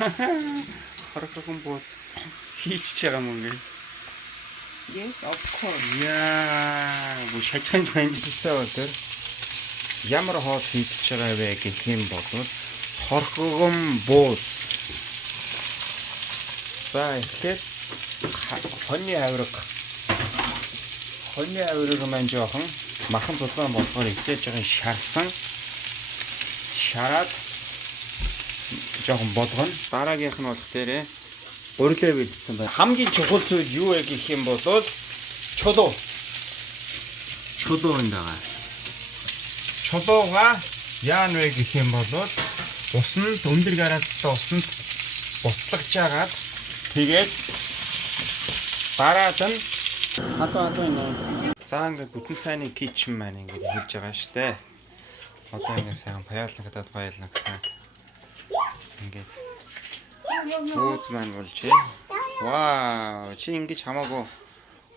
Харахгүй бууз хийчихэж байгаа юм ингээд. Yes, of course. Яа, бүр шажхан ханжилсан өдөр ямар хоол хийчихэж байгаа вэ гэх юм бол хорхогон бууз. За эхлээд хоньны авираг маань жоохон махан тулгаан болохоор эхлээд жоохон шараад жоохон болгоно. Дараагийнх нь болох дээрээ урилээ бэлдсэн байна. Хамгийн чухал зүйл юу вэ гэх юм бол чулуу энэ байгаа. Чулууга яан вэ гэх юм бол усанд өндөр гаралтай усанд буцлагж агаад тэгээд дараад нь хатуу энэ. За ингээд бүтэн сайны кичн маань ингээд хэлж байгаа штэ. Одоо ингээд сайхан баярлан гадаад баярлан гэдэг. Ингээд бууз маань болж байна. Вау, чи ингэж хамаагүй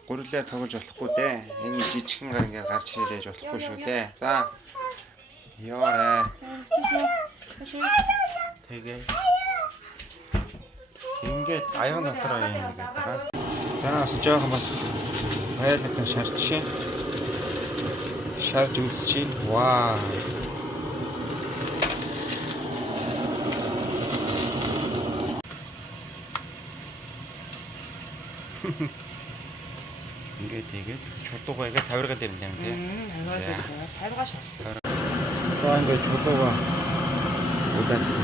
гурилаар тоглож болохгүй дээ. Энэ жижигхэн гар ингээд гарч ирээд болохгүй шүү дээ. За. Яарэ. Тэгээ. Ингээд аян дотроо юм гэдэг байгаа. За бас жоохон бас баярлалаа шарж үзчихье. Вау. Тэгээд чулуугаа ингээд тавиргаа дээр юм тийм. Тавиргаа шаш. За ингээд чулуугаа удаасан.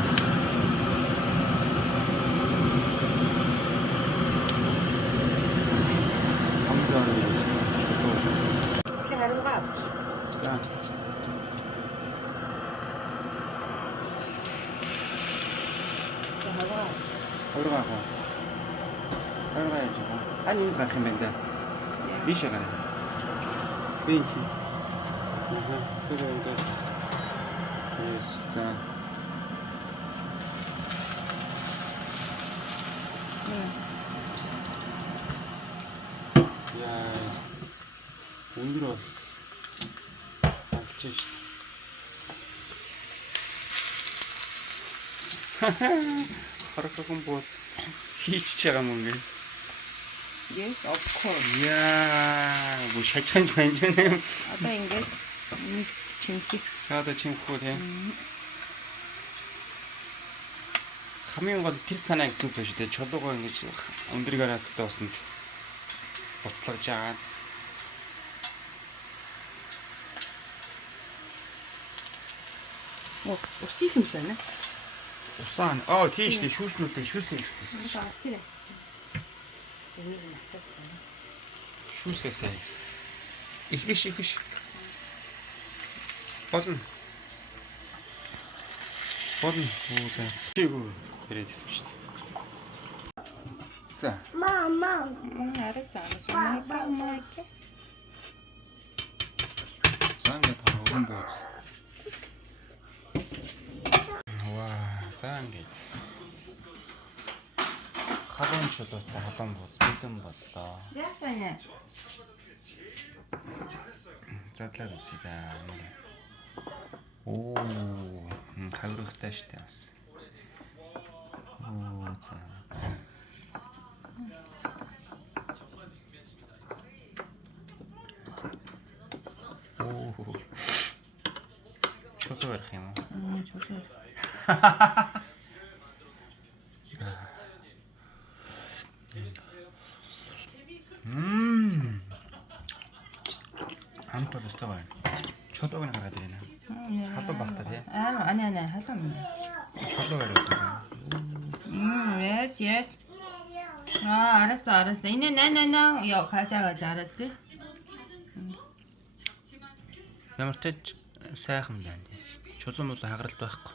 아니 이거 가끔 된다. 미셔가네. 벤치. 그런데 됐다. 야, 온들어. 진짜. харахгүй бууз хийчихэж байгаа юм ингээд. Yes, of course. Яа, бүр шажхан ханжилсан юм. Одоо ингээд чимчих. Саада чимхгүй тийм. Хамгийн гол тэр танаа зүг байж дээ. Чулуугаа ингэж өндөр гараацтай усанд буцлагж агаад. Усыг юм байна. Усаа. Тийш дээ шүүснүүдээ шүүсэн гэсэн. Тийм. Энийг матсан. Шүүсээ сайн. Их биш. Болно. Үгүй. Чигүү яриад ирсэн шүү дээ. За. Мама. Арасаа. Мама. Санга таван бууз. За ингээд халуун чулуутай халуун бууз бэлэн боллоо. Яасан нэ? Задлаад үзье да. Тавирахтай штэ бас. За. Чулуу ярих юм уу? Чулуу. Амтал өстой. Чулууг нь гаргаад ирнэ. Халуун багтаа тий. Ани халуун. Чулуу яриад байна. Yes. 알았어. 이제 나나나 요 가자 알았지? Ямар ч сайхан байна. Чулуун бол хагаралт байхгүй.